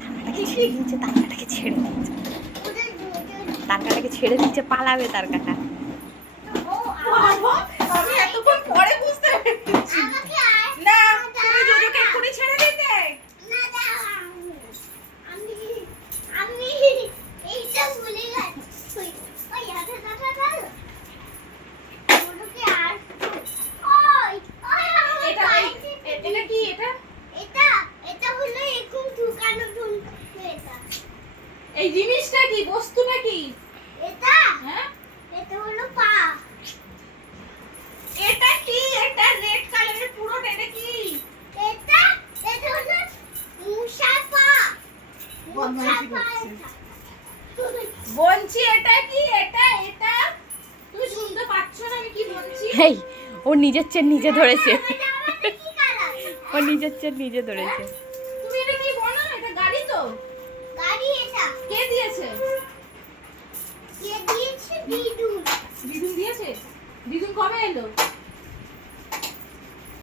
তারকাটাকে ছেড়ে দিচ্ছে, তারকাটাকে ছেড়ে দিচ্ছে, পালাবে তারকাটা। আমি এতক্ষণ পরে বুঝতে পেরেছি। না তুমি জোজোকে এক্ষুনি ছেড়ে দিতে। আমি এইটা ভুলে গেছি। ওই হাতে দাদা দাও। ওকে আর ওই এটা এটা কি এটা? এটা এটা হলো এখন ঢুকানো এটা। এই জিনিসটা কি, বস্তুটা কি? এটা হ্যাঁ এটা হলো পা। এটা কি? এটা রেড কালারের পুরো এটা কি? এটা এটা হলো মুসার পা। মুসার পা। বলছি এটা কি? এটা এটা তুমি শুনতে পাচ্ছ না আমি কি বলছি? এই ও নিজের চেন নিজে ধরেছে, এটা আমাদের কি কালার? ও নিজের চেন নিজে ধরেছে। তুমি এটা কি বলো? এটা গাড়ি তো। গাড়ি এটা কে দিয়েছে? কে দিয়েছে? বিদুল।